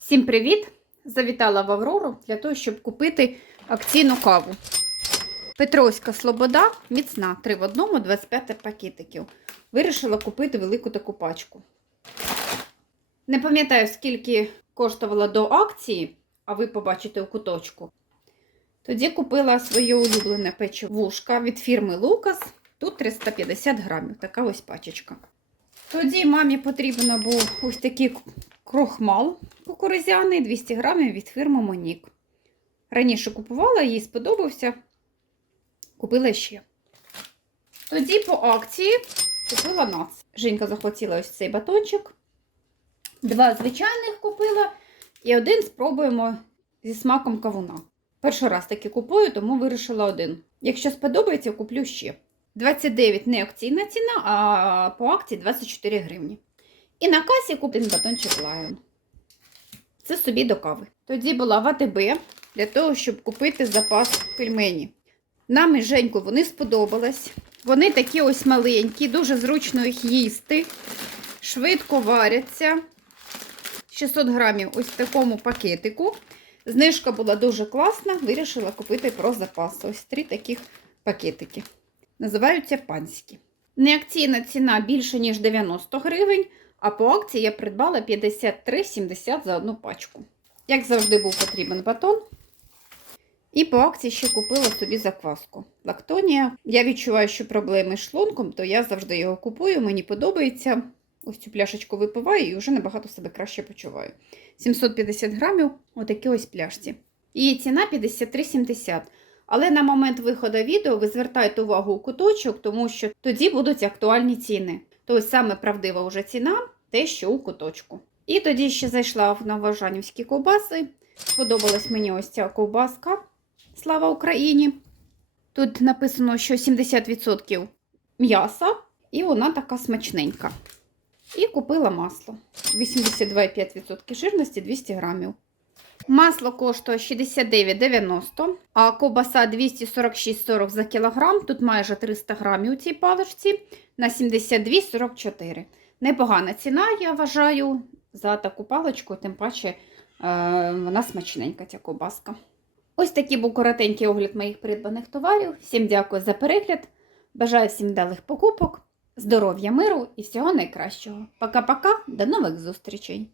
Всім привіт! Завітала в Аврору для того, щоб купити акційну каву. Петровська Слобода міцна 3 в одному 25 пакетиків. Вирішила купити велику таку пачку. Не пам'ятаю, скільки коштувала до акції, а ви побачите у куточку. Тоді купила своє улюблене печивушка від фірми Лукас. Тут 350 грамів, така ось пачечка. Тоді мамі потрібно був ось такий крохмал кукурузяний 200 грамів від фірми Монік. Раніше купувала, їй сподобався. Купила ще. Тоді по акції купила нац. Женька захотіла ось цей батончик. Два звичайних купила і один спробуємо зі смаком кавуна. Перший раз таки купую, тому вирішила один. Якщо сподобається, куплю ще. 29 не акційна ціна, а по акції 24 гривні. І на касі купив батончик Lion. Це собі до кави. Тоді була в АТБ для того, щоб купити запас пельмені. Нам із Женьку вони сподобались. Вони такі ось маленькі, дуже зручно їх їсти, швидко варяться. 600 грамів ось в такому пакетику. Знижка була дуже класна, вирішила купити про запас. Ось три таких пакетики. Називаються панські. Неакційна ціна більше, ніж 90 гривень, а по акції я придбала 53,70 за одну пачку. Як завжди, був потрібен батон. І по акції ще купила собі закваску. Лактонія. Я відчуваю, що проблеми з шлунком, то я завжди його купую, мені подобається. Ось цю пляшечку випиваю і вже набагато себе краще почуваю. 750 грамів, отакі ось пляшці. Її ціна 53,70. Але на момент виходу відео ви звертаєте увагу у куточок, тому що тоді будуть актуальні ціни. Тобто саме правдива вже ціна, те, що у куточку. І тоді ще зайшла в новожанівські ковбаси. Сподобалась мені ось ця ковбаска. Слава Україні! Тут написано, що 70% м'яса, і вона така смачненька. І купила масло. 82,5% жирності 200 грамів. Масло коштує 69,90, а ковбаса 246,40 за кілограм. Тут майже 300 грамів у цій паличці на 72,44. Непогана ціна, я вважаю, за таку паличку, тим паче е, вона смачненька, ця ковбаска. Ось такий був коротенький огляд моїх придбаних товарів. Всім дякую за перегляд. Бажаю всім вдалих покупок, здоров'я, миру і всього найкращого. Пока-пока, до нових зустрічей!